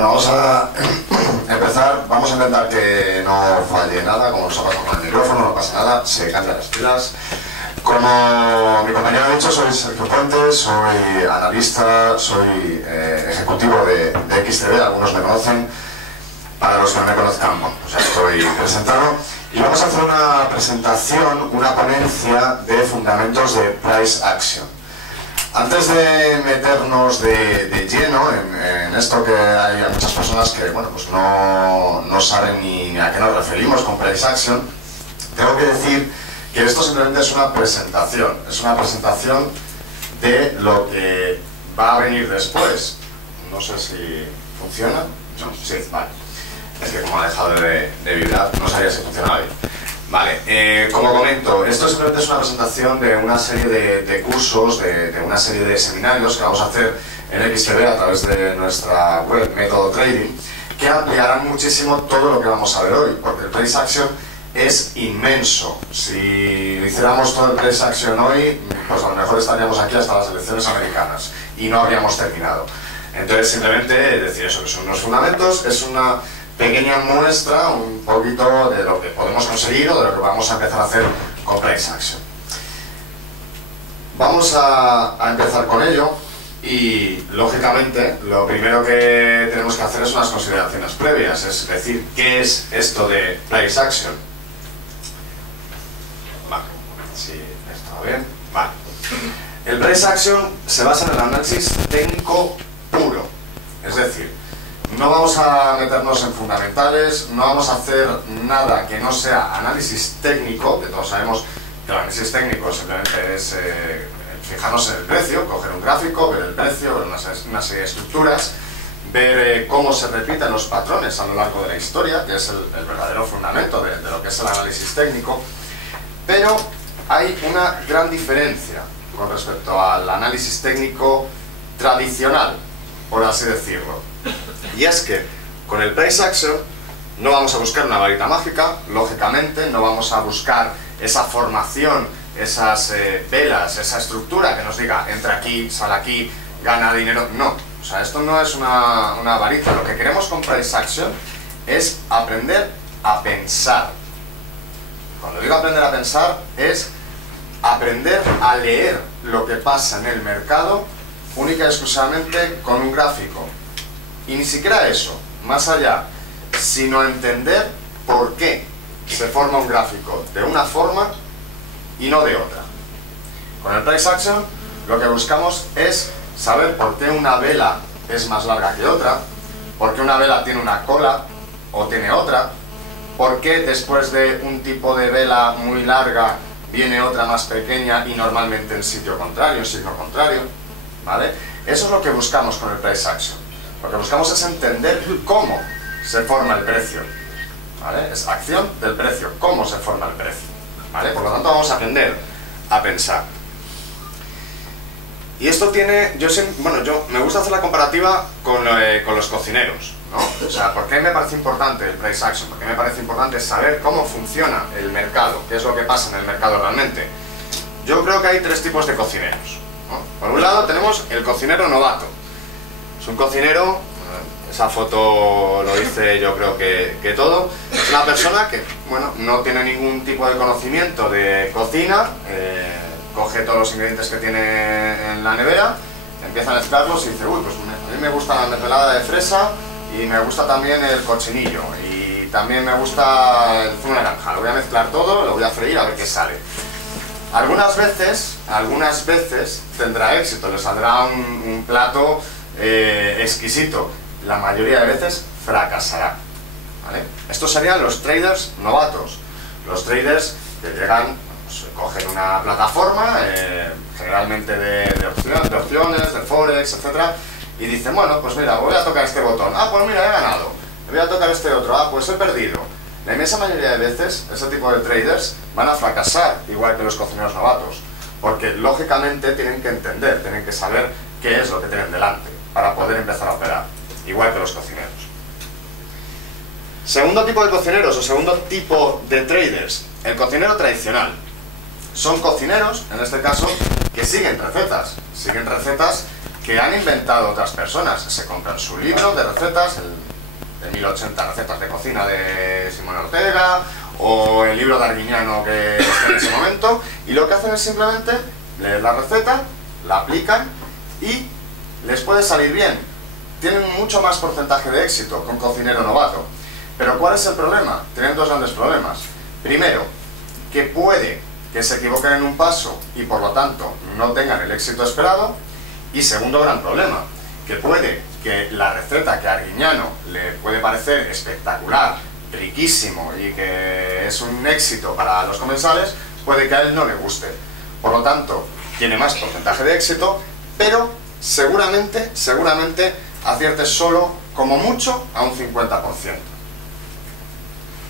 Vamos a empezar, vamos a intentar que no falle nada, como nos ha pasado con el micrófono, no pasa nada, se cambian las pilas. Como mi compañero ha dicho, soy Sergio Puentes, soy analista, soy ejecutivo de XTB, algunos me conocen, para los que no me conozcan, bueno, pues ya estoy presentado. Y vamos a hacer una presentación, una ponencia de fundamentos de Price Action. Antes de meternos de lleno en esto, que hay muchas personas que bueno, pues no saben ni a qué nos referimos con Price Action, tengo que decir que esto simplemente es una presentación de lo que va a venir después. No sé si funciona. No, sí, vale. Es que como ha dejado de vibrar, no sabía si funcionaba bien. Vale, como comento, esto simplemente es una presentación de una serie de cursos, de una serie de seminarios que vamos a hacer en XTB a través de nuestra web Método Trading, que ampliarán muchísimo todo lo que vamos a ver hoy, porque el Price Action es inmenso. Si hiciéramos todo el Price Action hoy, pues a lo mejor estaríamos aquí hasta las elecciones americanas y no habríamos terminado. Entonces simplemente decir eso, que son unos fundamentos, es una pequeña muestra, un poquito de lo que podemos conseguir o de lo que vamos a empezar a hacer con Price Action. Vamos a empezar con ello y, lógicamente, lo primero que tenemos que hacer es unas consideraciones previas, es decir, ¿qué es esto de Price Action? Vale, si esto va bien. Vale. El Price Action se basa en el análisis técnico puro, es decir, no vamos a meternos en fundamentales, no vamos a hacer nada que no sea análisis técnico, que todos sabemos que el análisis técnico simplemente es fijarnos en el precio, coger un gráfico, ver el precio, ver una serie de estructuras, ver cómo se repiten los patrones a lo largo de la historia, que es el verdadero fundamento de lo que es el análisis técnico. Pero hay una gran diferencia con respecto al análisis técnico tradicional, por así decirlo. Y es que con el Price Action no vamos a buscar una varita mágica, lógicamente, no vamos a buscar esa formación, esas velas, esa estructura que nos diga entra aquí, sale aquí, gana dinero. No, o sea, esto no es una varita. Lo que queremos con Price Action es aprender a pensar. Cuando digo aprender a pensar, es aprender a leer lo que pasa en el mercado única y exclusivamente con un gráfico. Y ni siquiera eso, más allá, sino entender por qué se forma un gráfico de una forma y no de otra. Con el Price Action lo que buscamos es saber por qué una vela es más larga que otra, por qué una vela tiene una cola o tiene otra, por qué después de un tipo de vela muy larga viene otra más pequeña y normalmente en sitio contrario, en signo contrario, ¿vale? Eso es lo que buscamos con el Price Action. Lo que buscamos es entender cómo se forma el precio, ¿vale? Es acción del precio, cómo se forma el precio, ¿vale? Por lo tanto vamos a aprender a pensar. Y esto tiene, yo me gusta hacer la comparativa con los cocineros, ¿no? O sea, ¿por qué me parece importante el Price Action? ¿Por qué me parece importante saber cómo funciona el mercado? ¿Qué es lo que pasa en el mercado realmente? Yo creo que hay tres tipos de cocineros, ¿no? Por un lado tenemos el cocinero novato. Es un cocinero, esa foto lo hice yo creo que todo, es una persona que, bueno, no tiene ningún tipo de conocimiento de cocina, coge todos los ingredientes que tiene en la nevera, empieza a mezclarlos y dice, uy, pues a mí me gusta la mermelada de fresa y me gusta también el cochinillo y también me gusta el zumo de naranja, lo voy a mezclar todo, lo voy a freír a ver qué sale. Algunas veces tendrá éxito, le saldrá un plato exquisito, la mayoría de veces fracasará, ¿vale? Estos serían los traders novatos, los traders que llegan, pues, cogen una plataforma, generalmente de opciones, de forex, etc. Y dicen, bueno, pues mira, voy a tocar este botón, ah, pues mira, he ganado, voy a tocar este otro, ah, pues he perdido. La inmensa mayoría de veces, ese tipo de traders van a fracasar, igual que los cocineros novatos, porque lógicamente tienen que entender, tienen que saber qué es lo que tienen delante para poder empezar a operar, igual que los cocineros. Segundo tipo de cocineros o segundo tipo de traders, el cocinero tradicional. Son cocineros, en este caso, que siguen recetas que han inventado otras personas. Se compran su libro de recetas, el de 1080 recetas de cocina de Simón Ortega, o el libro de Arguiñano que está en ese momento, y lo que hacen es simplemente leer la receta, la aplican y les puede salir bien. Tienen mucho más porcentaje de éxito que un cocinero novato. Pero ¿cuál es el problema? Tienen dos grandes problemas. Primero, que puede que se equivoquen en un paso y por lo tanto no tengan el éxito esperado. Y segundo gran problema, que puede que la receta que a Arguiñano le puede parecer espectacular, riquísimo y que es un éxito para los comensales, puede que a él no le guste. Por lo tanto, tiene más porcentaje de éxito, pero seguramente acierte solo, como mucho, a un 50%.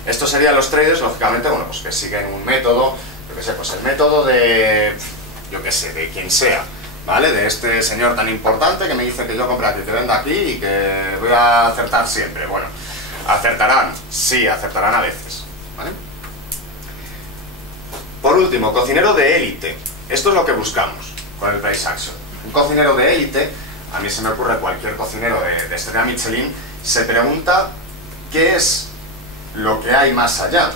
Estos serían los traders, lógicamente, bueno, pues que siguen un método, yo qué sé, pues el método de, yo qué sé, de quien sea, ¿vale? De este señor tan importante que me dice que yo compre aquí, que venda aquí y que voy a acertar siempre. Bueno, acertarán, sí, acertarán a veces, ¿vale? Por último, cocinero de élite. Esto es lo que buscamos con el Price Action. Un cocinero de élite, a mí se me ocurre cualquier cocinero de estrella Michelin, se pregunta qué es lo que hay más allá.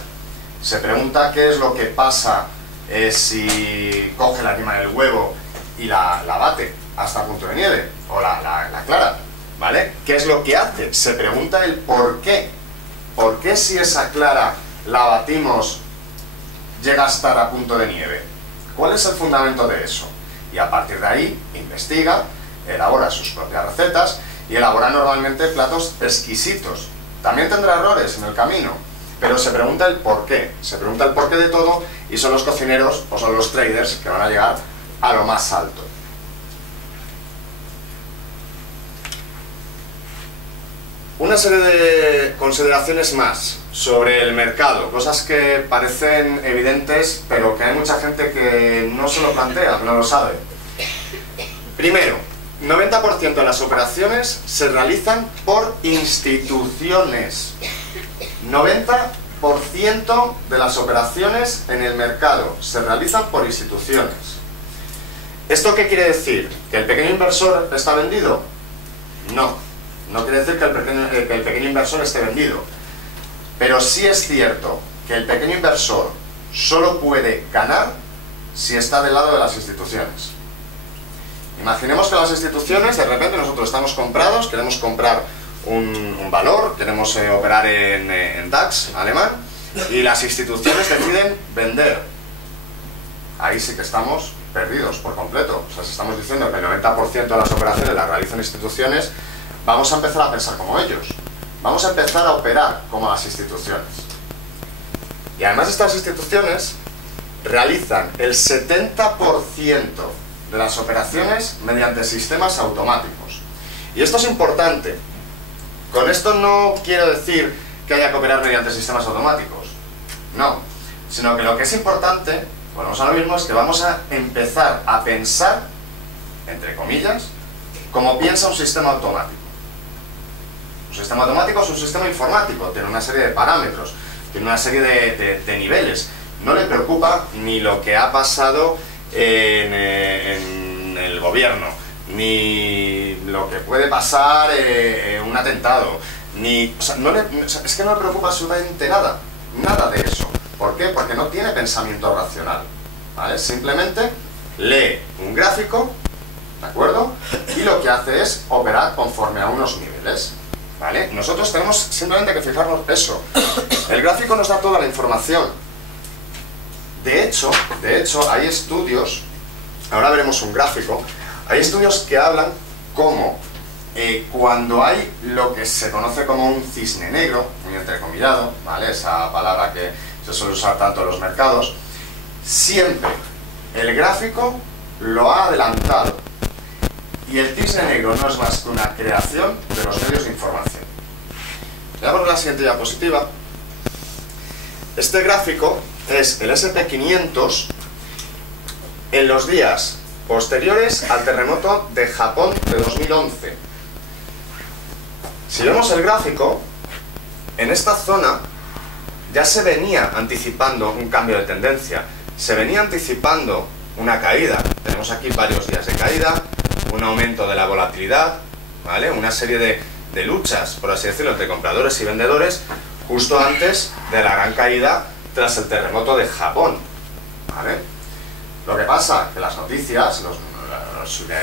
Se pregunta qué es lo que pasa si coge la yema del huevo y la bate hasta el punto de nieve, o la clara, ¿vale? ¿Qué es lo que hace? Se pregunta el por qué. ¿Por qué si esa clara la batimos llega a estar a punto de nieve? ¿Cuál es el fundamento de eso? Y a partir de ahí investiga, elabora sus propias recetas y elabora normalmente platos exquisitos. También tendrá errores en el camino, pero se pregunta el por qué. Se pregunta el porqué de todo y son los cocineros o son los traders que van a llegar a lo más alto. Una serie de consideraciones más sobre el mercado, cosas que parecen evidentes, pero que hay mucha gente que no se lo plantea, que no lo sabe. Primero, 90% de las operaciones se realizan por instituciones. 90% de las operaciones en el mercado se realizan por instituciones. ¿Esto qué quiere decir? ¿Que el pequeño inversor está vendido? No. No quiere decir que el pequeño inversor esté vendido, pero sí es cierto que el pequeño inversor solo puede ganar si está del lado de las instituciones. Imaginemos que las instituciones, de repente nosotros estamos comprados, queremos comprar un valor, queremos operar en DAX alemán, y las instituciones deciden vender. Ahí sí que estamos perdidos por completo. O sea, si estamos diciendo que el 90% de las operaciones las realizan instituciones, vamos a empezar a pensar como ellos. Vamos a empezar a operar como las instituciones. Y además estas instituciones realizan el 70% de las operaciones mediante sistemas automáticos. Y esto es importante. Con esto no quiero decir que haya que operar mediante sistemas automáticos. No. Sino que lo que es importante, volvemos a lo mismo, es que vamos a empezar a pensar, entre comillas, como piensa un sistema automático. Un sistema automático es un sistema informático, tiene una serie de parámetros, tiene una serie de niveles. No le preocupa ni lo que ha pasado en el gobierno, ni lo que puede pasar en un atentado, ni, o sea, es que no le preocupa absolutamente nada, nada de eso. ¿Por qué? Porque no tiene pensamiento racional, ¿vale? Simplemente lee un gráfico, ¿de acuerdo? Y lo que hace es operar conforme a unos niveles, ¿vale? Nosotros tenemos simplemente que fijarnos eso. El gráfico nos da toda la información. De hecho, hay estudios, ahora veremos un gráfico, hay estudios que hablan como cuando hay lo que se conoce como un cisne negro, muy entrecomillado, ¿vale? Esa palabra que se suele usar tanto en los mercados, siempre el gráfico lo ha adelantado. Y el cisne negro no es más que una creación de los medios de información. Veamos la siguiente diapositiva. Este gráfico es el S&P 500 en los días posteriores al terremoto de Japón de 2011. Si vemos el gráfico, en esta zona ya se venía anticipando un cambio de tendencia, se venía anticipando una caída. Tenemos aquí varios días de caída, un aumento de la volatilidad, ¿vale? Una serie de luchas, por así decirlo, entre compradores y vendedores, justo antes de la gran caída tras el terremoto de Japón, ¿vale? Lo que pasa que las noticias,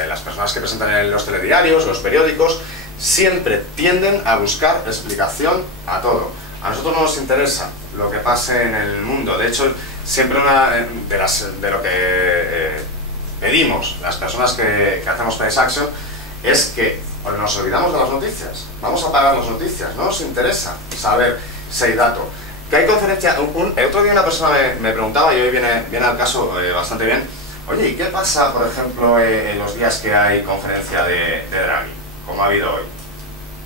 las personas que presentan en los telediarios, los periódicos, siempre tienden a buscar explicación a todo. A nosotros no nos interesa lo que pase en el mundo. De hecho, siempre una de lo que pedimos las personas que hacemos Price Action es que nos olvidamos de las noticias. Vamos a apagar las noticias. No nos interesa saber si hay dato. Que hay conferencia. El otro día una persona me preguntaba, y hoy viene al caso bastante bien. Oye, ¿y qué pasa, por ejemplo, en los días que hay conferencia de Draghi, como ha habido hoy?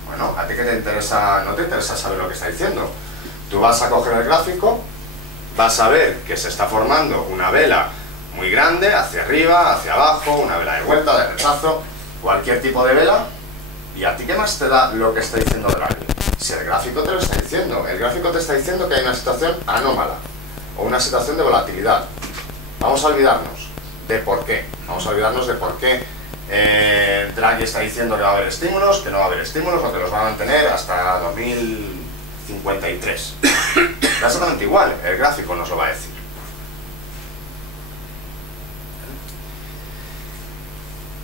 Bueno, ¿a ti qué te interesa? No te interesa saber lo que está diciendo. Tú vas a coger el gráfico, vas a ver que se está formando una vela muy grande, hacia arriba, hacia abajo, una vela de vuelta, de rechazo, cualquier tipo de vela, y ¿a ti qué más te da lo que está diciendo Draghi? Si el gráfico te lo está diciendo, el gráfico te está diciendo que hay una situación anómala, o una situación de volatilidad. Vamos a olvidarnos de por qué. Vamos a olvidarnos de por qué Draghi está diciendo que va a haber estímulos, que no va a haber estímulos, o que los va a mantener hasta 2053. Da exactamente igual, el gráfico nos lo va a decir.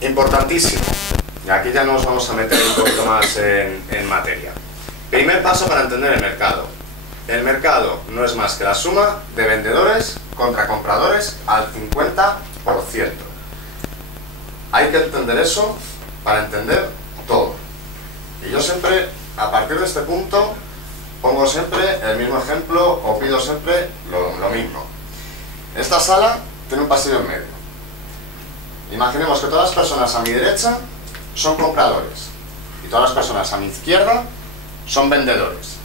Importantísimo, y aquí ya nos vamos a meter un poquito más en materia. Primer paso para entender el mercado. El mercado no es más que la suma de vendedores contra compradores al 50%. Hay que entender eso para entender todo. Y yo siempre, a partir de este punto, pongo siempre el mismo ejemplo o pido siempre lo mismo. Esta sala tiene un pasillo en medio. Imaginemos que todas las personas a mi derecha son compradores y todas las personas a mi izquierda son vendedores.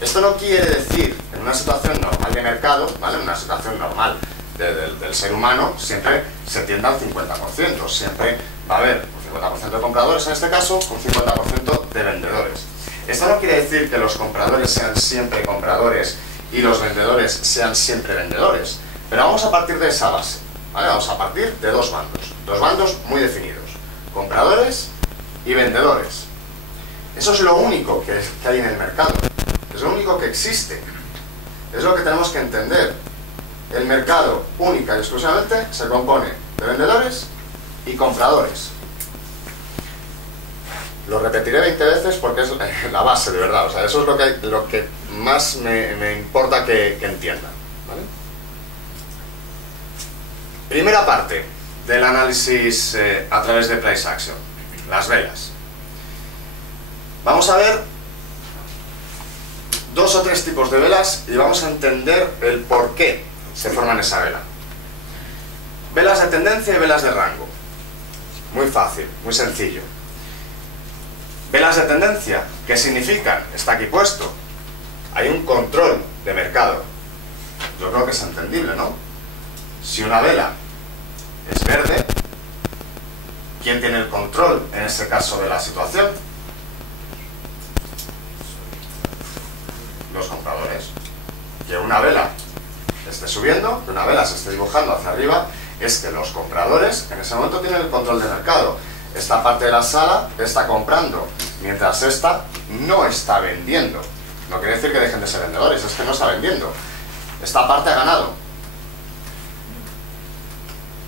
Esto no quiere decir, en una situación normal de mercado, ¿vale? En una situación normal del ser humano, siempre se tiende al 50%, siempre va a haber un 50% de compradores, en este caso, un 50% de vendedores. Esto no quiere decir que los compradores sean siempre compradores y los vendedores sean siempre vendedores, pero vamos a partir de esa base, ¿vale? Vamos a partir de dos bandos muy definidos, compradores y vendedores. Eso es lo único que hay en el mercado, es lo único que existe, es lo que tenemos que entender. El mercado única y exclusivamente se compone de vendedores y compradores. Lo repetiré 20 veces porque es la base, de verdad. O sea, eso es lo que más me importa que entiendan, ¿vale? Primera parte del análisis a través de Price Action, las velas. Vamos a ver dos o tres tipos de velas y vamos a entender el por qué se forman esa vela. Velas de tendencia y velas de rango. Muy fácil, muy sencillo. Velas de tendencia, ¿qué significan? Está aquí puesto. Hay un control de mercado. Yo creo que es entendible, ¿no? Si una vela es verde, ¿quién tiene el control en ese caso de la situación? Los compradores. Que una vela esté subiendo, que una vela se esté dibujando hacia arriba, es que los compradores en ese momento tienen el control de mercado. Esta parte de la sala está comprando, mientras esta no está vendiendo. No quiere decir que dejen de ser vendedores, es que no está vendiendo. Esta parte ha ganado.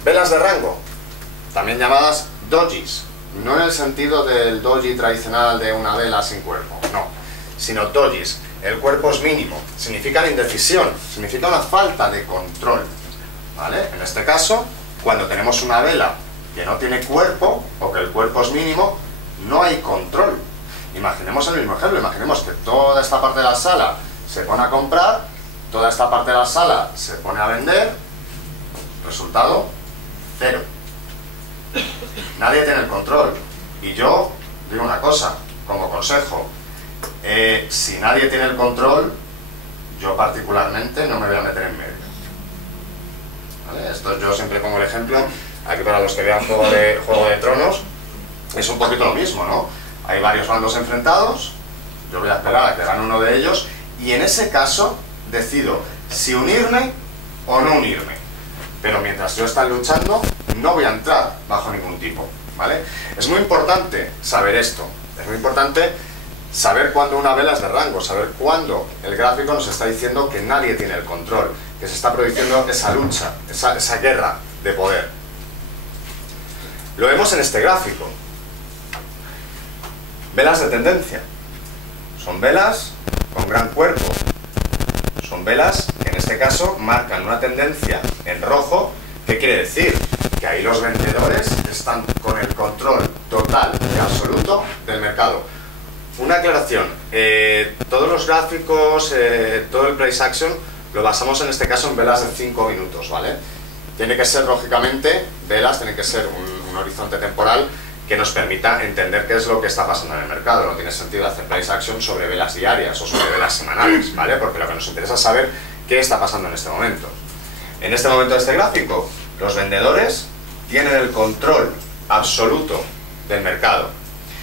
Velas de rango, también llamadas dojis, no en el sentido del doji tradicional de una vela sin cuerpo, no, sino dojis. El cuerpo es mínimo, significa la indecisión, significa una falta de control, ¿vale? En este caso, cuando tenemos una vela que no tiene cuerpo, o que el cuerpo es mínimo, no hay control. Imaginemos el mismo ejemplo, imaginemos que toda esta parte de la sala se pone a comprar, toda esta parte de la sala se pone a vender, resultado, cero. Nadie tiene el control. Y yo digo una cosa, como consejo, si nadie tiene el control, yo particularmente no me voy a meter en medio, ¿vale? Esto yo siempre pongo el ejemplo, aquí para los que vean Juego de Tronos, es un poquito lo mismo, ¿no? Hay varios bandos enfrentados, yo voy a esperar a que gane uno de ellos, y en ese caso decido si unirme o no unirme. Pero mientras yo esté luchando, no voy a entrar bajo ningún tipo, ¿vale? Es muy importante saber esto. Es muy importante saber cuándo una vela es de rango, saber cuándo el gráfico nos está diciendo que nadie tiene el control, que se está produciendo esa lucha, esa guerra de poder. Lo vemos en este gráfico. Velas de tendencia. Son velas con gran cuerpo. Son velas que en este caso marcan una tendencia en rojo. ¿Qué quiere decir? Que ahí los vendedores están con el control total y absoluto del mercado. Una aclaración, todos los gráficos, todo el price action lo basamos en este caso en velas de 5 minutos, ¿vale? Tiene que ser, lógicamente, velas, tiene que ser un horizonte temporal que nos permita entender qué es lo que está pasando en el mercado. No tiene sentido hacer price action sobre velas diarias o sobre velas semanales, ¿vale? Porque lo que nos interesa es saber qué está pasando en este momento. En este momento de este gráfico, los vendedores tienen el control absoluto del mercado.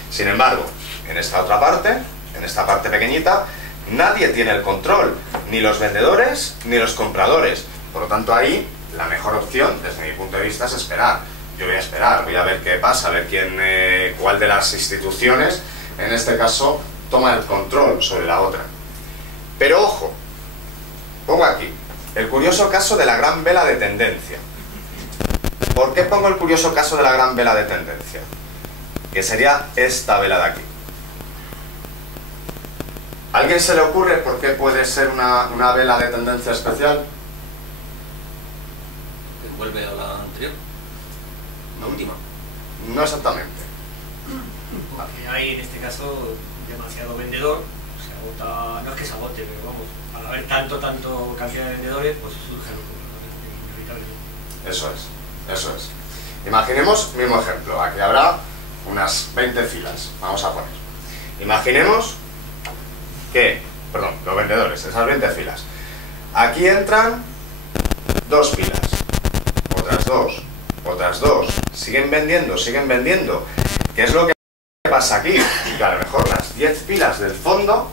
Sin embargo, en esta otra parte, en esta parte pequeñita, nadie tiene el control, ni los vendedores ni los compradores. Por lo tanto, ahí la mejor opción, desde mi punto de vista, es esperar. Yo voy a esperar, voy a ver qué pasa, a ver cuál de las instituciones, en este caso, toma el control sobre la otra. Pero ojo, pongo aquí el curioso caso de la gran vela de tendencia. ¿Por qué pongo el curioso caso de la gran vela de tendencia? Que sería esta vela de aquí. ¿A alguien se le ocurre por qué puede ser una vela de tendencia especial? ¿Vuelve a la anterior? ¿La última? No exactamente. Porque hay en este caso demasiado vendedor, se agota, no es que se agote, pero vamos, al haber tanto cantidad de vendedores, pues surge inevitablemente. Eso es. Imaginemos, mismo ejemplo, aquí habrá unas 20 filas, vamos a poner. Imaginemos que, perdón, los vendedores, esas 20 filas. Aquí entran 2 filas, otras dos, siguen vendiendo. ¿Qué es lo que pasa aquí? Que a lo mejor las 10 filas del fondo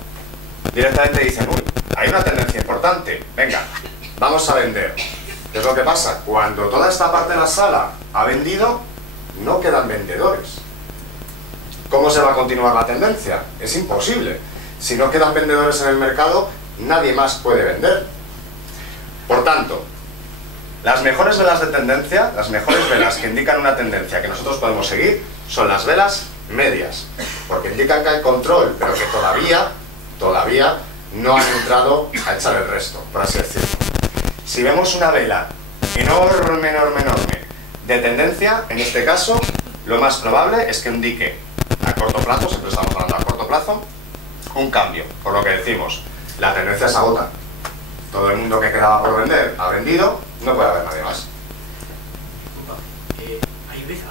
directamente dicen, uy, hay una tendencia importante, venga, vamos a vender. ¿Qué es lo que pasa? Cuando toda esta parte de la sala ha vendido, no quedan vendedores. ¿Cómo se va a continuar la tendencia? Es imposible. Si no quedan vendedores en el mercado, nadie más puede vender. Por tanto, las mejores velas de tendencia, las mejores velas que indican una tendencia que nosotros podemos seguir, son las velas medias, porque indican que hay control, pero que todavía no han entrado a echar el resto, por así decirlo. Si vemos una vela enorme de tendencia, en este caso, lo más probable es que indique a corto plazo, siempre estamos hablando a corto plazo, un cambio, por lo que decimos, la tendencia se agota. Todo el mundo que quedaba por vender ha vendido, no puede haber nadie más.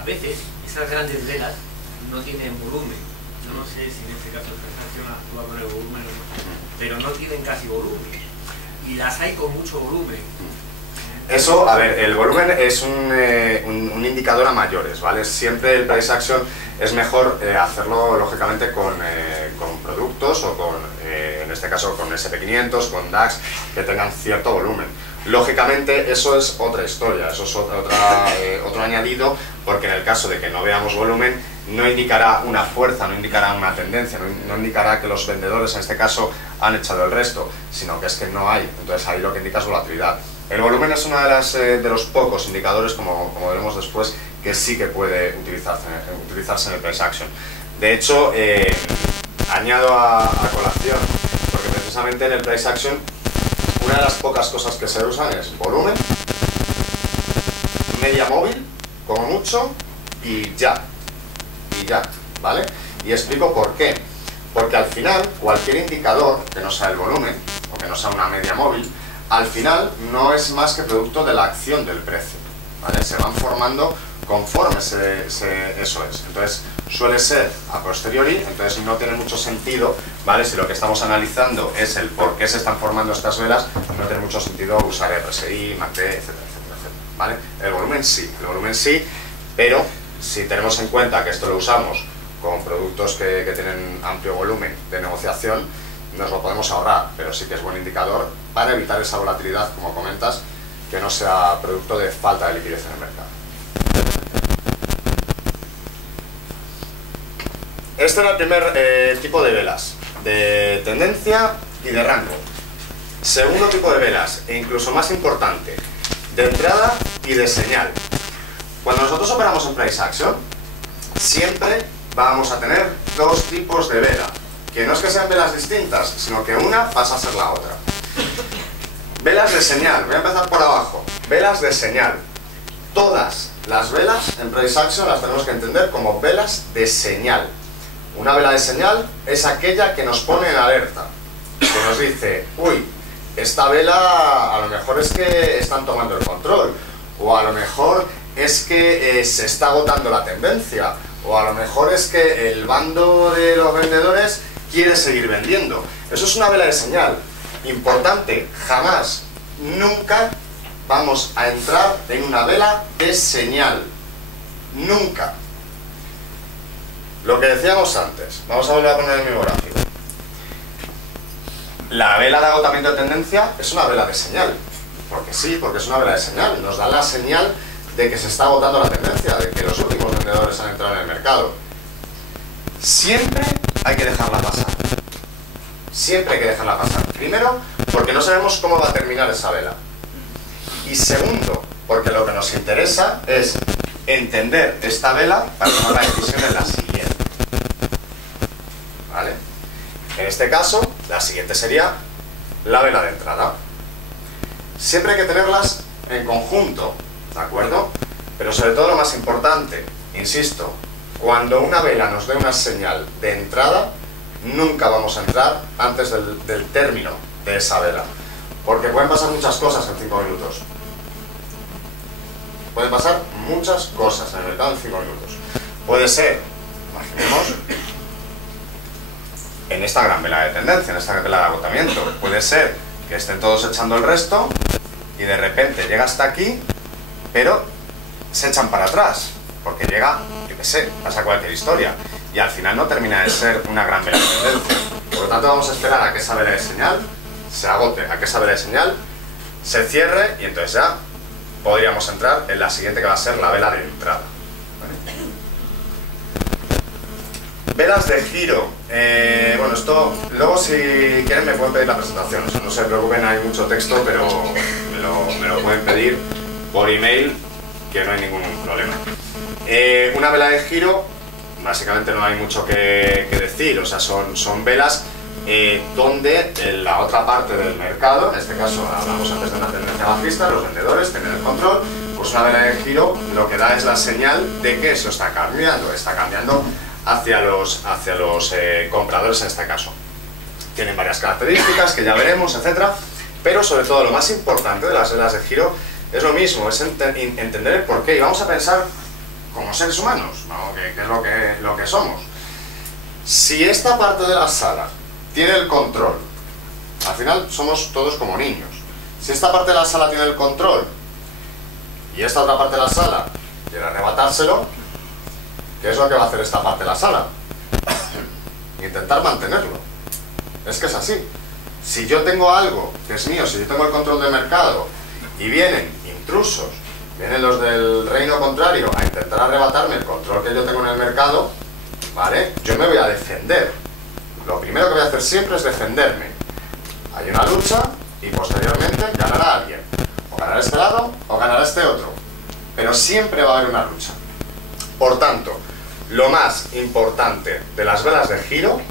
A veces esas grandes velas no tienen volumen. Yo no sé si en este caso esta acción actúa con el volumen o no, pero no tienen casi volumen. Y las hay con mucho volumen. Eso, a ver, el volumen es un indicador a mayores, ¿vale? Siempre el price action es mejor hacerlo, lógicamente, con productos o en este caso con SP500, con DAX, que tengan cierto volumen. Lógicamente, eso es otra historia, eso es otro añadido, porque en el caso de que no veamos volumen, no indicará una fuerza, no indicará una tendencia, no indicará que los vendedores, en este caso, han echado el resto, sino que es que no hay. Entonces, ahí lo que indica es volatilidad. El volumen es uno de los pocos indicadores, como veremos después, que sí que puede utilizarse en el price action. De hecho, añado a colación, porque precisamente en el price action una de las pocas cosas que se usan es volumen, media móvil, como mucho, y ya, ¿vale? Y explico por qué. Porque al final, cualquier indicador que no sea el volumen, o que no sea una media móvil, al final no es más que producto de la acción del precio, ¿vale? Se van formando conforme eso es. Entonces, suele ser a posteriori, entonces no tiene mucho sentido, ¿vale? Si lo que estamos analizando es el por qué se están formando estas velas, no tiene mucho sentido usar RSI, MACD, etcétera, ¿vale? El volumen sí, pero si tenemos en cuenta que esto lo usamos con productos que tienen amplio volumen de negociación, nos lo podemos ahorrar, pero sí que es buen indicador para evitar esa volatilidad, como comentas, que no sea producto de falta de liquidez en el mercado. Este era el primer tipo de velas, de tendencia y de rango. Segundo tipo de velas, e incluso más importante, de entrada y de señal. Cuando nosotros operamos en price action, siempre vamos a tener dos tipos de vela, que no es que sean velas distintas, sino que una pasa a ser la otra. Velas de señal, voy a empezar por abajo. Velas de señal. Todas las velas en price action las tenemos que entender como velas de señal. Una vela de señal es aquella que nos pone en alerta, que nos dice, uy, esta vela a lo mejor es que están tomando el control, o a lo mejor es que se está agotando la tendencia, o a lo mejor es que el bando de los vendedores quiere seguir vendiendo. Eso es una vela de señal. Importante, jamás, nunca vamos a entrar en una vela de señal. Nunca. Lo que decíamos antes, vamos a volver a poner el mismo gráfico. La vela de agotamiento de tendencia es una vela de señal. Porque sí, porque es una vela de señal. Nos da la señal de que se está agotando la tendencia, de que los últimos vendedores han entrado en el mercado. Siempre hay que dejarla pasar. Siempre hay que dejarla pasar. Primero, porque no sabemos cómo va a terminar esa vela. Y segundo, porque lo que nos interesa es entender esta vela para tomar la decisión en la siguiente. ¿Vale? En este caso, la siguiente sería la vela de entrada. Siempre hay que tenerlas en conjunto, ¿de acuerdo? Pero sobre todo lo más importante, insisto, cuando una vela nos dé una señal de entrada, nunca vamos a entrar antes del término de esa vela. Porque pueden pasar muchas cosas en 5 minutos. Pueden pasar muchas cosas en el mercado en 5 minutos. Puede ser, imaginemos, en esta gran vela de tendencia, en esta vela de agotamiento, puede ser que estén todos echando el resto y de repente llega hasta aquí, pero se echan para atrás, porque llega, yo qué sé, pasa cualquier historia, y al final no termina de ser una gran vela de tendencia. Por lo tanto, vamos a esperar a que esa vela de señal se agote, a que esa vela de señal se cierre, y entonces ya podríamos entrar en la siguiente, que va a ser la vela de entrada. ¿Vale? Velas de giro. Bueno, esto luego si quieren me pueden pedir la presentación, no se preocupen, hay mucho texto, pero me lo pueden pedir por email, que no hay ningún problema. Una vela de giro, básicamente no hay mucho que decir, o sea, son velas donde en la otra parte del mercado, en este caso hablamos antes de una tendencia bajista, los vendedores tienen el control, pues una vela de giro lo que da es la señal de que eso está cambiando hacia los compradores en este caso. Tienen varias características que ya veremos, etcétera, pero sobre todo lo más importante de las velas de giro es lo mismo, es entender el porqué, y vamos a pensar como seres humanos, ¿no? que es lo que somos. Si esta parte de la sala tiene el control, al final somos todos como niños, si esta parte de la sala tiene el control y esta otra parte de la sala quiere arrebatárselo, ¿qué es lo que va a hacer esta parte de la sala? Intentar mantenerlo. Es que es así. Si yo tengo algo que es mío, si yo tengo el control del mercado y vienen intrusos, vienen los del reino contrario a intentar arrebatarme el control que yo tengo en el mercado, ¿vale? Yo me voy a defender. Lo primero que voy a hacer siempre es defenderme. Hay una lucha y posteriormente ganará alguien. O ganará este lado o ganará este otro. Pero siempre va a haber una lucha. Por tanto, lo más importante de las velas de giro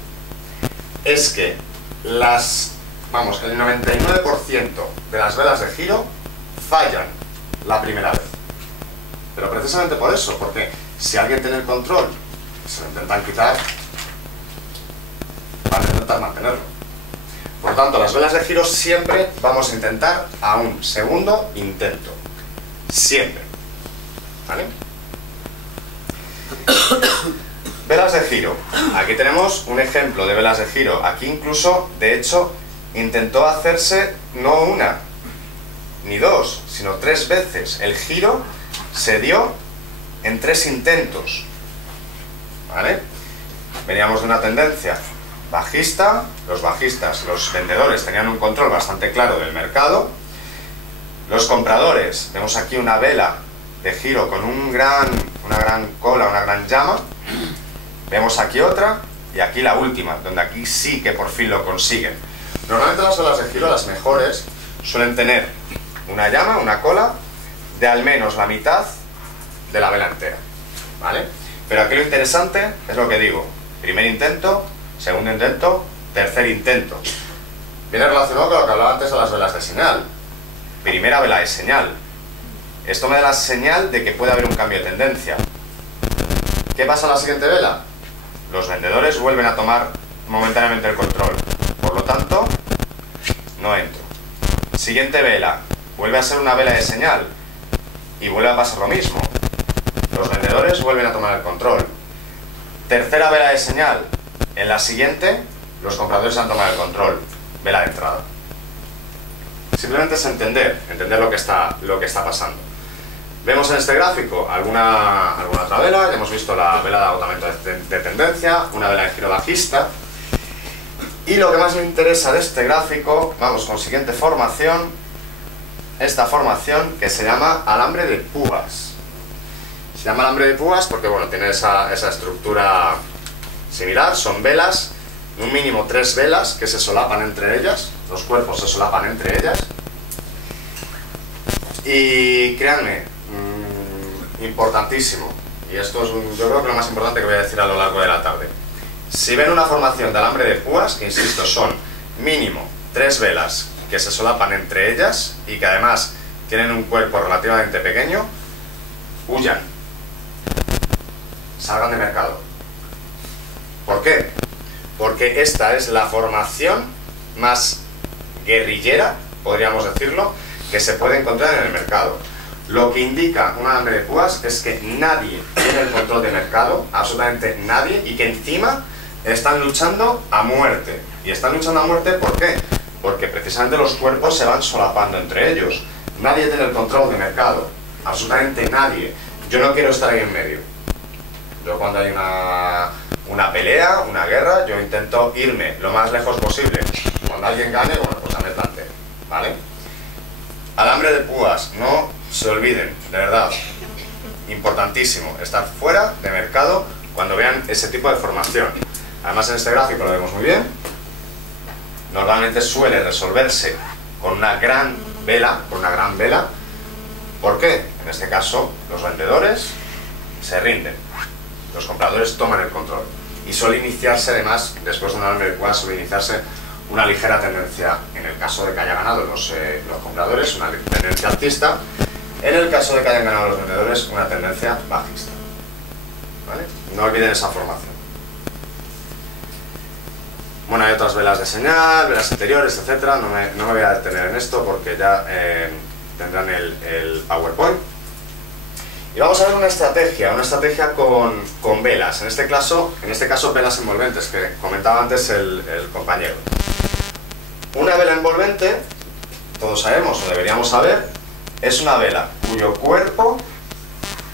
es que el 99% de las velas de giro fallan la primera vez. Pero precisamente por eso, porque si alguien tiene el control, se lo intentan quitar, van a intentar mantenerlo. Por tanto, las velas de giro siempre vamos a intentar a un segundo intento. Siempre. ¿Vale? Velas de giro. Aquí tenemos un ejemplo de velas de giro. Aquí incluso, de hecho, intentó hacerse no una ni dos, sino 3 veces. El giro se dio en 3 intentos. ¿Vale? Veníamos de una tendencia bajista, los vendedores tenían un control bastante claro del mercado. Los compradores, vemos aquí una vela de giro con una gran cola, una gran llama. Vemos aquí otra y aquí la última, donde aquí sí que por fin lo consiguen. Normalmente las velas de giro, las mejores, suelen tener una llama, una cola, de al menos la mitad de la vela entera, ¿vale? Pero aquí lo interesante es lo que digo: primer intento, segundo intento, tercer intento. Viene relacionado con lo que hablaba antes de las velas de señal. Primera vela de señal. Esto me da la señal de que puede haber un cambio de tendencia. ¿Qué pasa en la siguiente vela? Los vendedores vuelven a tomar momentáneamente el control. Por lo tanto, no entro. Siguiente vela. Vuelve a ser una vela de señal. Y vuelve a pasar lo mismo. Los vendedores vuelven a tomar el control. Tercera vela de señal. En la siguiente, los compradores han tomado el control. Vela de entrada. Simplemente es entender lo que está pasando. Vemos en este gráfico alguna otra vela. Ya hemos visto la vela de agotamiento de tendencia, una vela de giro bajista. Y lo que más me interesa de este gráfico, vamos con siguiente formación, esta formación que se llama alambre de púas. Se llama alambre de púas porque, bueno, tiene esa estructura similar. Son velas, un mínimo 3 velas que se solapan entre ellas, los cuerpos se solapan entre ellas. Y créanme, importantísimo, y esto es yo creo que lo más importante que voy a decir a lo largo de la tarde. Si ven una formación de alambre de púas, que insisto, son mínimo 3 velas que se solapan entre ellas y que además tienen un cuerpo relativamente pequeño, huyan, salgan de mercado. ¿Por qué? Porque esta es la formación más guerrillera, podríamos decirlo, que se puede encontrar en el mercado. Lo que indica un alambre de púas es que nadie tiene el control de mercado, absolutamente nadie, y que encima están luchando a muerte. Y están luchando a muerte, ¿por qué? Porque precisamente los cuerpos se van solapando entre ellos. Nadie tiene el control de mercado, absolutamente nadie. Yo no quiero estar ahí en medio. Yo cuando hay una pelea, una guerra, yo intento irme lo más lejos posible. Cuando alguien gane, bueno, pues me planteo, ¿vale? Alambre de púas, no se olviden, de verdad, importantísimo, estar fuera de mercado cuando vean ese tipo de formación. Además en este gráfico lo vemos muy bien. Normalmente suele resolverse con una gran vela, ¿Por qué? En este caso, los vendedores se rinden, los compradores toman el control. Y suele iniciarse además, después de un alambre de púas, suele iniciarse una ligera tendencia, en el caso de que haya ganado los compradores, una tendencia alcista. En el caso de que hayan ganado los vendedores, una tendencia bajista. ¿Vale? No olviden esa formación. Bueno, hay otras velas de señal, velas interiores, etc. No me voy a detener en esto porque ya tendrán el PowerPoint. Y vamos a ver una estrategia con velas. En este caso, velas envolventes, que comentaba antes el compañero. Una vela envolvente, todos sabemos o deberíamos saber, es una vela cuyo cuerpo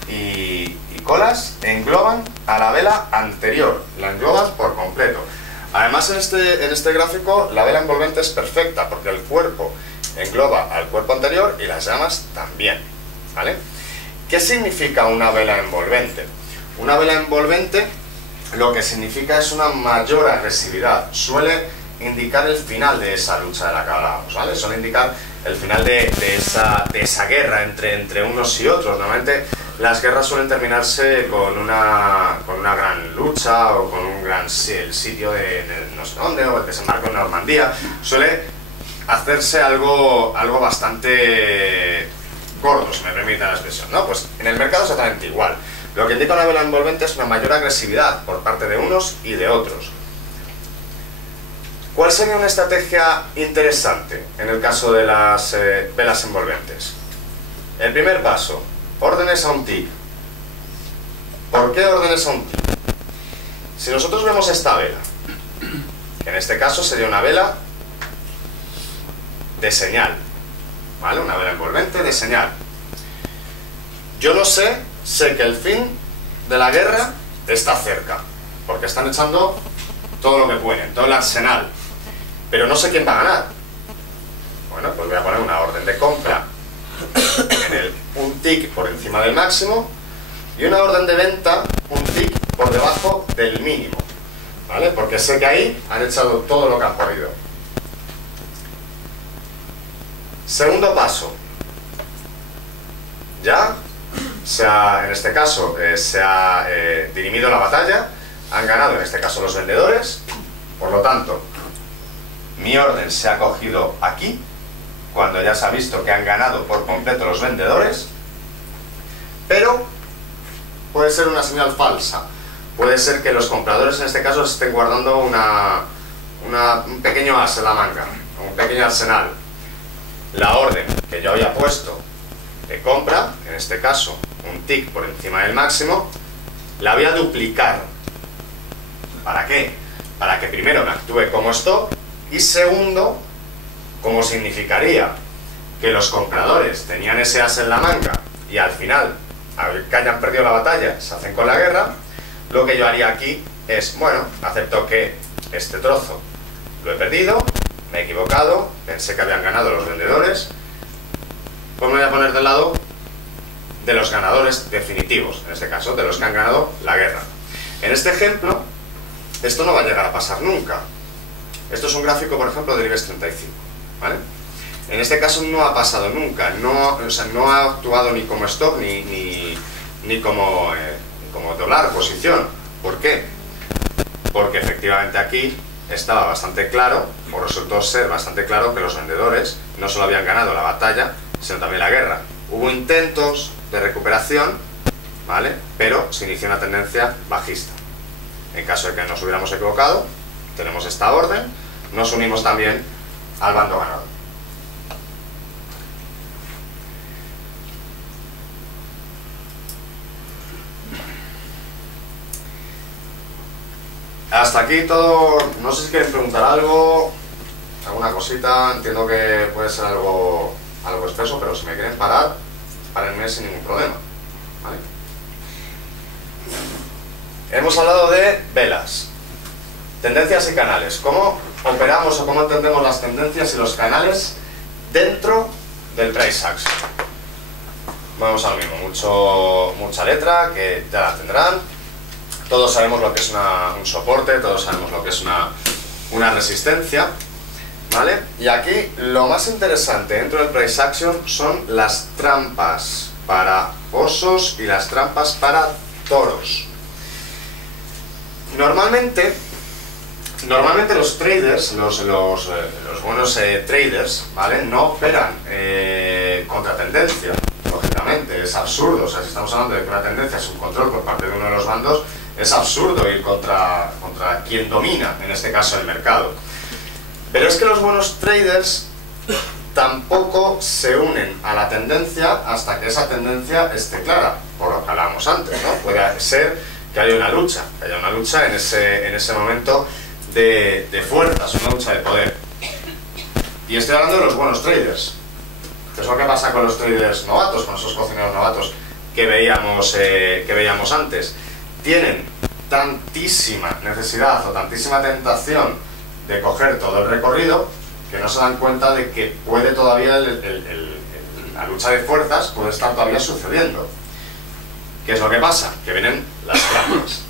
y colas engloban a la vela anterior, la engloban por completo. Además en este gráfico la vela envolvente es perfecta porque el cuerpo engloba al cuerpo anterior y las llamas también, ¿vale? ¿Qué significa una vela envolvente? Una vela envolvente lo que significa es una mayor agresividad, suele indicar el final de esa lucha de la que hablábamos, ¿vale? Suele indicar el final de esa guerra entre unos y otros. Normalmente las guerras suelen terminarse con una gran lucha o con un gran el sitio de no sé dónde, o el desembarco en Normandía. Suele hacerse algo bastante gordo, si me permite la expresión, ¿no? Pues en el mercado es exactamente igual. Lo que indica una vela envolvente es una mayor agresividad por parte de unos y de otros. ¿Cuál sería una estrategia interesante en el caso de las velas envolventes? El primer paso, órdenes a un tick. ¿Por qué órdenes a un tick? Si nosotros vemos esta vela, que en este caso sería una vela de señal, ¿vale? Una vela envolvente de señal. Yo no sé que el fin de la guerra está cerca, porque están echando todo lo que pueden, todo el arsenal. Pero no sé quién va a ganar. Bueno, pues voy a poner una orden de compra en un tick por encima del máximo y una orden de venta un tick por debajo del mínimo, ¿vale? Porque sé que ahí han echado todo lo que han podido. Segundo paso. Ya en este caso se ha dirimido la batalla, han ganado en este caso los vendedores, por lo tanto mi orden se ha cogido aquí, cuando ya se ha visto que han ganado por completo los vendedores, pero puede ser una señal falsa, puede ser que los compradores en este caso estén guardando un pequeño as en la manga, un pequeño arsenal. La orden que yo había puesto de compra, en este caso un tick por encima del máximo, la voy a duplicar. ¿Para qué? Para que primero me actúe como stop y segundo, como significaría que los compradores tenían ese as en la manga y al final, al que hayan perdido la batalla, se hacen con la guerra, lo que yo haría aquí es, bueno, acepto que este trozo lo he perdido, me he equivocado, pensé que habían ganado los vendedores, pues me voy a poner del lado de los ganadores definitivos, en este caso, de los que han ganado la guerra. En este ejemplo, esto no va a llegar a pasar nunca. Esto es un gráfico, por ejemplo, del IBEX 35, ¿vale? En este caso no ha pasado nunca, o sea, no ha actuado ni como stop ni como doblar posición. ¿Por qué? Porque efectivamente aquí estaba bastante claro, o resultó ser bastante claro, que los vendedores no solo habían ganado la batalla, sino también la guerra. Hubo intentos de recuperación, ¿vale? Pero se inició una tendencia bajista. En caso de que nos hubiéramos equivocado, tenemos esta orden, nos unimos también al bando ganador. Hasta aquí todo. No sé si quieren preguntar algo, alguna cosita. Entiendo que puede ser algo espeso, pero si me quieren parar, párenme sin ningún problema, ¿vale? Hemos hablado de velas, tendencias y canales. ¿Cómo operamos o cómo entendemos las tendencias y los canales dentro del price action? Vamos a lo mismo, mucha letra, que ya la tendrán. Todos sabemos lo que es un soporte, todos sabemos lo que es una resistencia, ¿vale? Y aquí lo más interesante dentro del price action son las trampas para osos y las trampas para toros. Normalmente los traders, los buenos traders, ¿vale? No operan contra tendencia, lógicamente, es absurdo. O sea, si estamos hablando de que una tendencia es un control por parte de uno de los bandos, es absurdo ir contra quien domina, en este caso el mercado. Pero es que los buenos traders tampoco se unen a la tendencia hasta que esa tendencia esté clara, por lo que hablábamos antes, ¿no? Puede ser que haya una lucha en ese momento de fuerzas, una lucha de poder. Y estoy hablando de los buenos traders. ¿Qué es lo que pasa con los traders novatos, con esos cocineros novatos que veíamos antes? Tienen tantísima necesidad o tantísima tentación de coger todo el recorrido que no se dan cuenta de que puede todavía la lucha de fuerzas puede estar todavía sucediendo. ¿Qué es lo que pasa? Que vienen las trampas.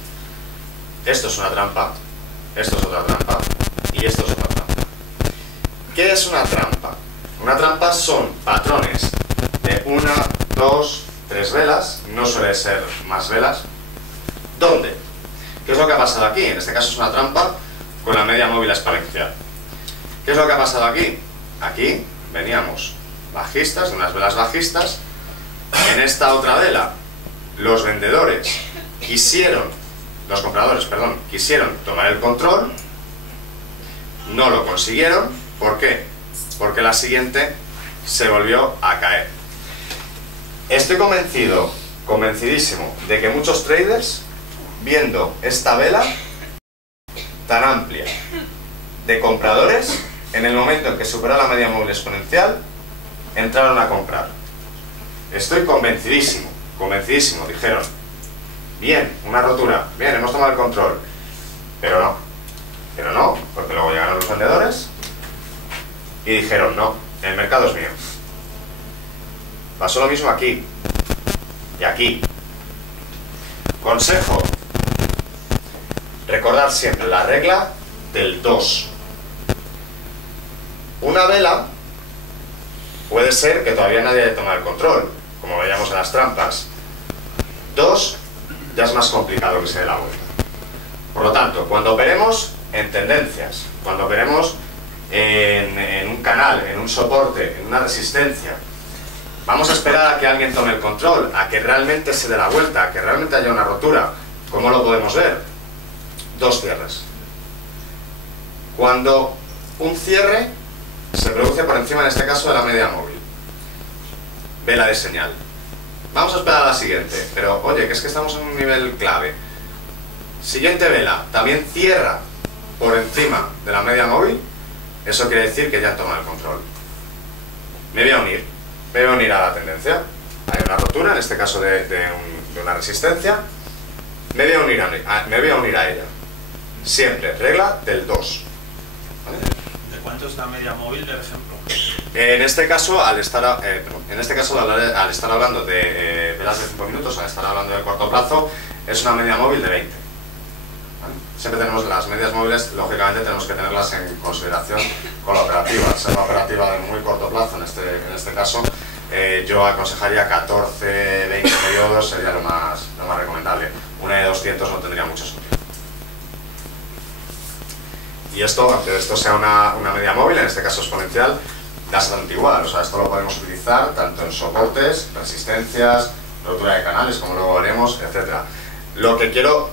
Esto es una trampa, esto es otra trampa y esto es otra trampa. ¿Qué es una trampa? Una trampa son patrones de 1, 2, 3 velas, no suele ser más velas. ¿Dónde? ¿Qué es lo que ha pasado aquí? En este caso es una trampa con la media móvil exponencial. ¿Qué es lo que ha pasado aquí? Aquí veníamos bajistas, de unas velas bajistas. En esta otra vela, los compradores, quisieron tomar el control, no lo consiguieron. ¿Por qué? Porque la siguiente se volvió a caer. Estoy convencidísimo de que muchos traders, viendo esta vela tan amplia de compradores, en el momento en que superó la media móvil exponencial, entraron a comprar. Estoy convencidísimo, dijeron, bien, una rotura, bien, hemos tomado el control, pero no, porque luego llegaron los vendedores y dijeron, no, el mercado es mío. Pasó lo mismo aquí y aquí. Consejo, Recordad siempre la regla del 2. Una vela puede ser que todavía nadie haya tomado el control, como veíamos en las trampas. 2 ya es más complicado que se dé la vuelta. Por lo tanto, cuando operemos en tendencias, cuando operemos en un canal, en un soporte, en una resistencia, vamos a esperar a que alguien tome el control, a que realmente se dé la vuelta, a que realmente haya una rotura. ¿Cómo lo podemos ver? 2 cierres. Cuando un cierre se produce por encima, en este caso, de la media móvil, vela de señal. Vamos a esperar a la siguiente, pero oye, que es que estamos en un nivel clave. Siguiente vela, también cierra por encima de la media móvil, eso quiere decir que ya toma el control. Me voy a unir a la tendencia. Hay una rotura, en este caso de una resistencia. Me voy a unir a ella. Siempre, regla del 2. ¿Vale? ¿De cuánto es la media móvil, por ejemplo? En este caso, al estar hablando de velas de 5 minutos, al estar hablando de corto plazo, es una media móvil de 20. ¿Vale? Siempre tenemos las medias móviles, lógicamente tenemos que tenerlas en consideración con la operativa. Al ser una operativa de muy corto plazo, en este caso, yo aconsejaría 14, 20 periodos, sería lo más recomendable. Una de 200 no tendría mucho sentido. Y esto, aunque esto sea una media móvil, en este caso exponencial, da exactamente igual. O sea, esto lo podemos utilizar tanto en soportes, resistencias, rotura de canales, como luego veremos, etc. Lo que quiero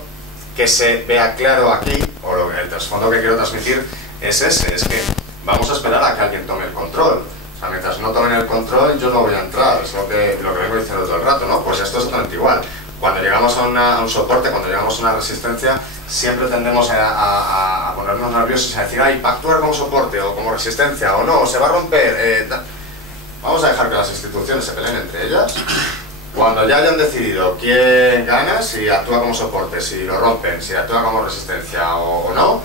que se vea claro aquí, o el trasfondo que quiero transmitir, es ese, es que vamos a esperar a que alguien tome el control. O sea, mientras no tomen el control, yo no voy a entrar. Es lo que vengo diciendo todo el rato, ¿no? Pues esto es exactamente igual. Cuando llegamos a un soporte, cuando llegamos a una resistencia, siempre tendemos a ponernos nerviosos y a decir, ay, ¿va a actuar como soporte o como resistencia o no? ¿Se va a romper? Vamos a dejar que las instituciones se peleen entre ellas. Cuando ya hayan decidido quién gana, si actúa como soporte, si lo rompen, si actúa como resistencia o no,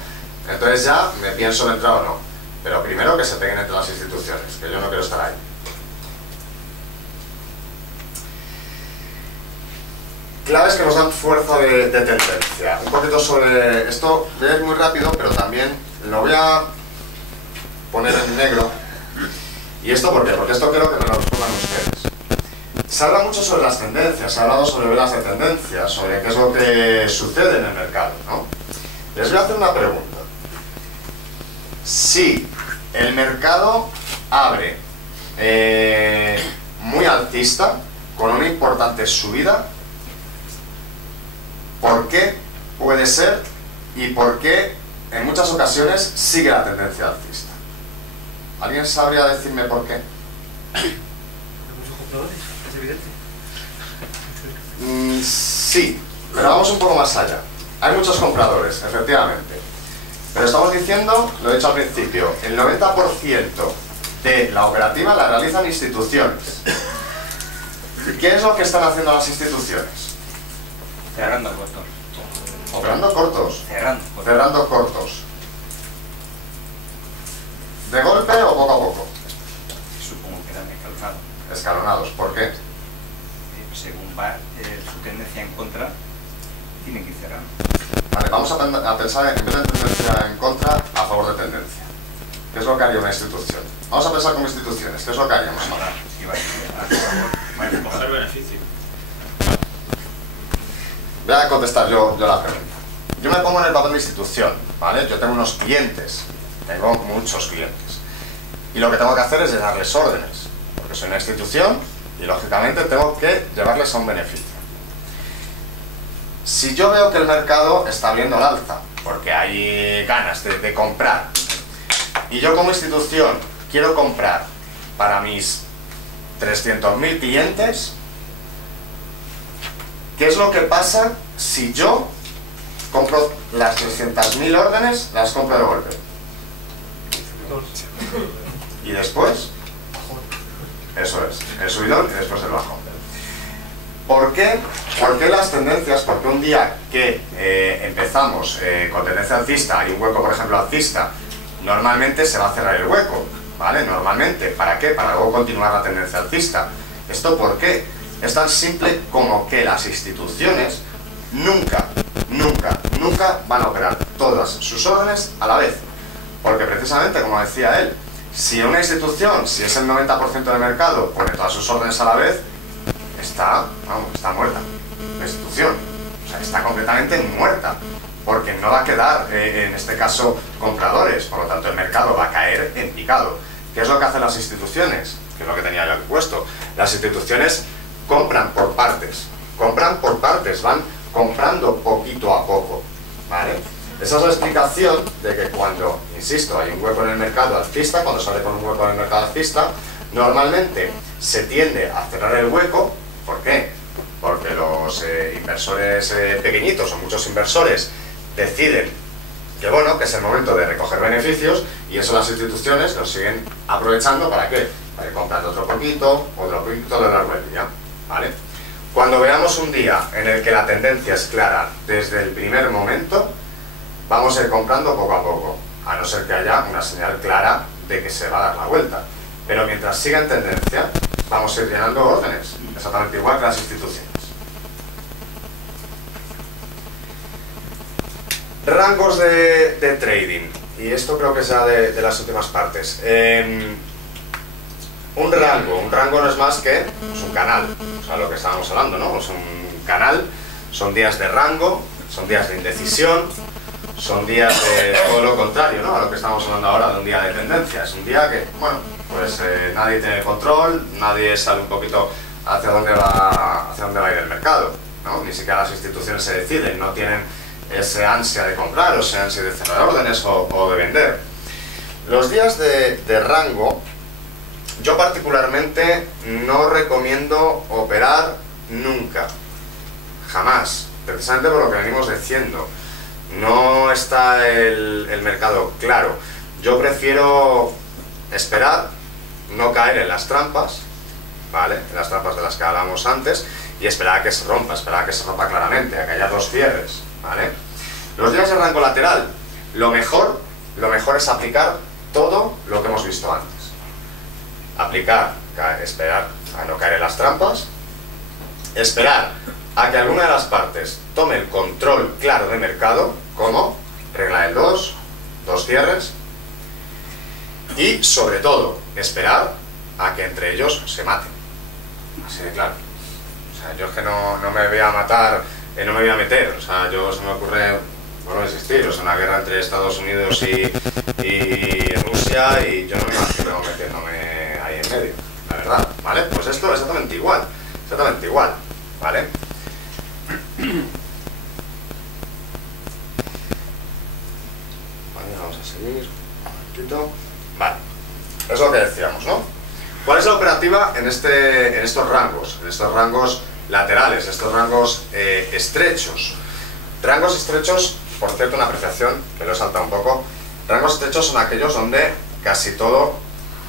entonces ya me pienso de entrar o no. Pero primero que se peguen entre las instituciones, que yo no quiero estar ahí. Claves que nos dan fuerza de tendencia. Un poquito sobre esto, voy a ir muy rápido, pero también lo voy a poner en negro. ¿Y esto por qué? Porque esto quiero que me lo respondan ustedes. Se habla mucho sobre las tendencias, se ha hablado sobre velas de tendencia, sobre qué es lo que sucede en el mercado, ¿no? Les voy a hacer una pregunta. Si el mercado abre muy alcista, con una importante subida, ¿por qué puede ser y por qué en muchas ocasiones sigue la tendencia alcista? ¿Alguien sabría decirme por qué? Muchos compradores, es evidente. Sí, pero vamos un poco más allá. Hay muchos compradores, efectivamente. Pero estamos diciendo, lo he dicho al principio, el 90% de la operativa la realizan instituciones. ¿Qué es lo que están haciendo las instituciones? Cerrando cortos. Operando cortos. Cerrando cortos. Cerrando cortos. ¿De golpe o poco a poco? Supongo que eran escalonados. Escalonados. ¿Por qué? Según va su tendencia en contra, tienen que ir cerrando. Vale, vamos a pensar en vez de tendencia en contra, a favor de tendencia. ¿Qué es lo que haría una institución? Vamos a pensar como instituciones. ¿Qué es lo que haríamos? Si va a favor, Coger beneficio. Voy a contestar yo la pregunta. Yo me pongo en el papel de institución, ¿vale? Yo tengo unos clientes, tengo muchos clientes. Y lo que tengo que hacer es darles órdenes, porque soy una institución y lógicamente tengo que llevarles a un beneficio. Si yo veo que el mercado está abriendo al alza, porque hay ganas de comprar, y yo como institución quiero comprar para mis 300.000 clientes, ¿qué es lo que pasa si yo compro las 300.000 órdenes, las compro de golpe? ¿Y después? Eso es, el subidón y después el bajón. ¿Por qué? ¿Por qué las tendencias? Porque un día que empezamos con tendencia alcista, hay un hueco, por ejemplo, alcista, normalmente se va a cerrar el hueco, ¿vale? Normalmente. ¿Para qué? Para luego continuar la tendencia alcista. ¿Esto por qué? Es tan simple como que las instituciones nunca, nunca, nunca van a operar todas sus órdenes a la vez. Porque precisamente, como decía él, si una institución, si es el 90% del mercado, pone todas sus órdenes a la vez, está muerta la institución. O sea, está completamente muerta. Porque no va a quedar, en este caso, compradores. Por lo tanto, el mercado va a caer en picado. ¿Qué es lo que hacen las instituciones? Que es lo que tenía yo aquí puesto. Las instituciones compran por partes. Compran por partes. Van comprando poquito a poco. ¿Vale? Esa es la explicación de que cuando, insisto, hay un hueco en el mercado alcista, cuando sale con un hueco en el mercado alcista, normalmente se tiende a cerrar el hueco. ¿Por qué? Porque los inversores pequeñitos o muchos inversores deciden que bueno, que es el momento de recoger beneficios, y eso las instituciones lo siguen aprovechando. ¿Para qué? Para ir comprando otro poquito de largo del día, ¿vale? Cuando veamos un día en el que la tendencia es clara desde el primer momento, vamos a ir comprando poco a poco, a no ser que haya una señal clara de que se va a dar la vuelta. Pero mientras siga en tendencia, vamos a ir llenando órdenes, exactamente igual que las instituciones. Rangos de trading, y esto creo que sea de las últimas partes. Un rango no es más que un canal, o sea, lo que estábamos hablando, ¿no? Es un canal, son días de rango, son días de indecisión, son días de todo lo contrario, ¿no? A lo que estamos hablando ahora de un día de tendencia. Es un día que, bueno, pues nadie tiene control, nadie sabe un poquito hacia dónde va a ir el mercado, ¿no? Ni siquiera las instituciones se deciden, no tienen ese ansia de comprar o ese ansia de cerrar órdenes o de vender. Los días de rango, yo particularmente no recomiendo operar nunca, jamás, precisamente por lo que venimos diciendo. No está el mercado claro. Yo prefiero esperar, no caer en las trampas, ¿vale? En las trampas de las que hablamos antes, y esperar a que se rompa, claramente, a que haya dos cierres, ¿vale? Los días de rango lateral, lo mejor es aplicar todo lo que hemos visto antes. Esperar a no caer en las trampas, esperar a que alguna de las partes tome el control claro de mercado, como regla del 2, dos cierres, y sobre todo esperar a que entre ellos se maten. Así de claro. O sea, yo es que no me voy a matar, no me voy a meter. O sea, se me ocurre, vuelvo a insistir, es una guerra entre Estados Unidos y Rusia, y yo no me imagino metiéndome ahí en medio, la verdad, ¿vale? Pues esto es exactamente igual, ¿vale? Vamos a seguir un poquito. Vale, es lo que decíamos, ¿no? ¿Cuál es la operativa en estos rangos laterales, estos rangos estrechos? Rangos estrechos, por cierto, una apreciación que lo he saltado un poco. Rangos estrechos son aquellos donde casi todo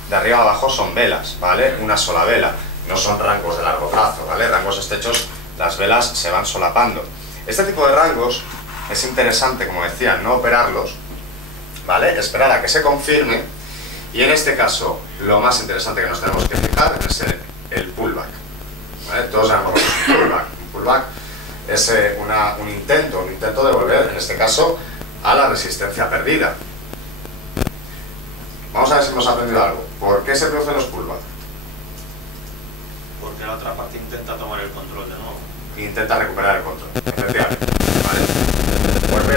de arriba a abajo son velas, ¿vale? Una sola vela, no son rangos de largo plazo, ¿vale? Rangos estrechos, las velas se van solapando. Este tipo de rangos es interesante, como decía, no operarlos, ¿vale? Esperar a que se confirme, y en este caso lo más interesante que nos tenemos que fijar es el pullback, ¿vale? Todos sabemos lo que es un pullback. Un pullback es un intento de volver, en este caso, a la resistencia perdida. Vamos a ver si hemos aprendido algo. ¿Por qué se producen los pullbacks? Porque la otra parte intenta tomar el control de nuevo. Intenta recuperar el control, efectivamente, ¿vale? Pues voy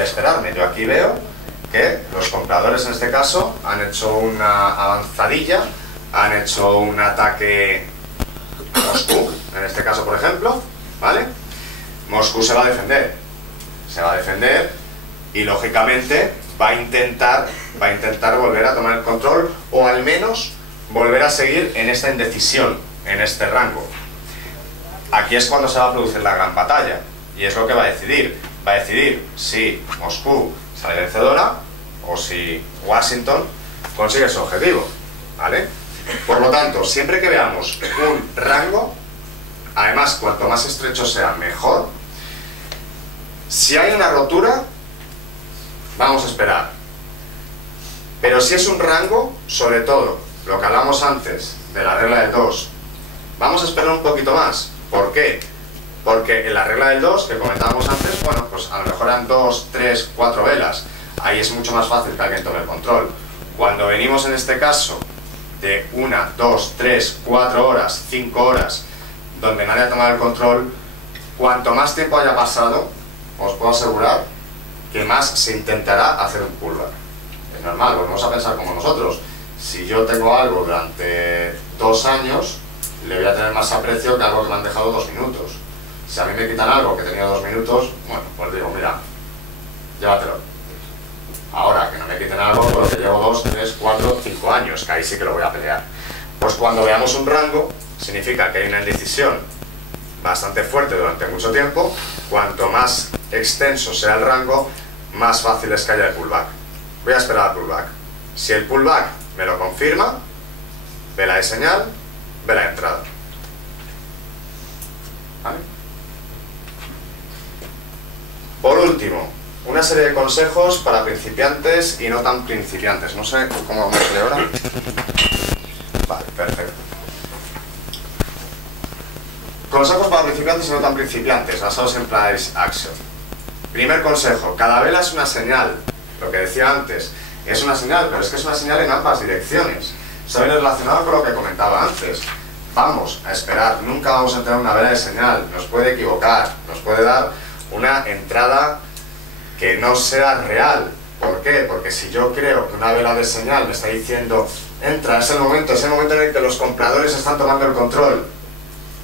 a esperarme. Yo aquí veo que los compradores en este caso han hecho una avanzadilla, han hecho un ataque a Moscú, en este caso por ejemplo, ¿vale? Moscú se va a defender y lógicamente va a intentar volver a tomar el control, o al menos volver a seguir en esta indecisión, en este rango. Aquí es cuando se va a producir la gran batalla, y es lo que va a decidir si Moscú sale vencedora o si Washington consigue su objetivo, ¿vale? Por lo tanto, siempre que veamos un rango, además cuanto más estrecho sea mejor, si hay una rotura vamos a esperar, pero si es un rango, sobre todo lo que hablamos antes de la regla de 2, vamos a esperar un poquito más. ¿Por qué? Porque en la regla del 2, que comentábamos antes, bueno, pues a lo mejor eran 2, 3, 4 velas. Ahí es mucho más fácil que alguien tome el control. Cuando venimos en este caso de 1, 2, 3, 4 horas, 5 horas, donde nadie ha tomado el control, cuanto más tiempo haya pasado, os puedo asegurar que más se intentará hacer un pullback. Es normal, volvemos a pensar como nosotros. Si yo tengo algo durante 2 años, le voy a tener más aprecio que algo que me han dejado 2 minutos. Si a mí me quitan algo que tenía 2 minutos, bueno, pues digo, mira, llévatelo. Ahora, que no me quiten algo por lo que llevo 2, 3, 4, 5 años, que ahí sí que lo voy a pelear. Pues cuando veamos un rango, significa que hay una indecisión bastante fuerte durante mucho tiempo. Cuanto más extenso sea el rango, más fácil es que haya el pullback. Voy a esperar al pullback. Si el pullback me lo confirma, vela de señal, vela de entrada. ¿Vale? Por último, una serie de consejos para principiantes y no tan principiantes. No sé cómo me sale ahora. Vale, perfecto. Consejos para principiantes y no tan principiantes, basados en price action. Primer consejo, cada vela es una señal. Lo que decía antes, es una señal, pero es que es una señal en ambas direcciones. Se viene relacionado con lo que comentaba antes. Vamos a esperar, nunca vamos a tener una vela de señal, nos puede equivocar, nos puede dar una entrada que no sea real. ¿Por qué? Porque si yo creo que una vela de señal me está diciendo entra, es el momento en el que los compradores están tomando el control.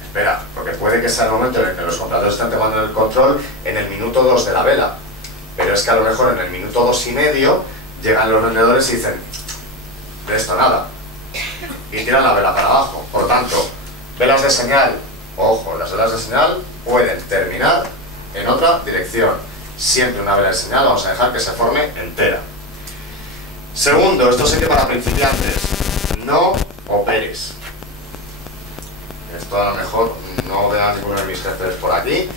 Espera, porque puede que sea el momento en el que los compradores estén tomando el control en el minuto 2 de la vela. Pero es que a lo mejor en el minuto 2 y medio llegan los vendedores y dicen de esto nada. Y tiran la vela para abajo. Por tanto, velas de señal, ojo, las velas de señal pueden terminar en otra dirección. Siempre una vela de señal vamos a dejar que se forme entera. Segundo, esto sirve para principiantes. No operes. Esto a lo mejor no veo a ninguno de mis jefes por aquí,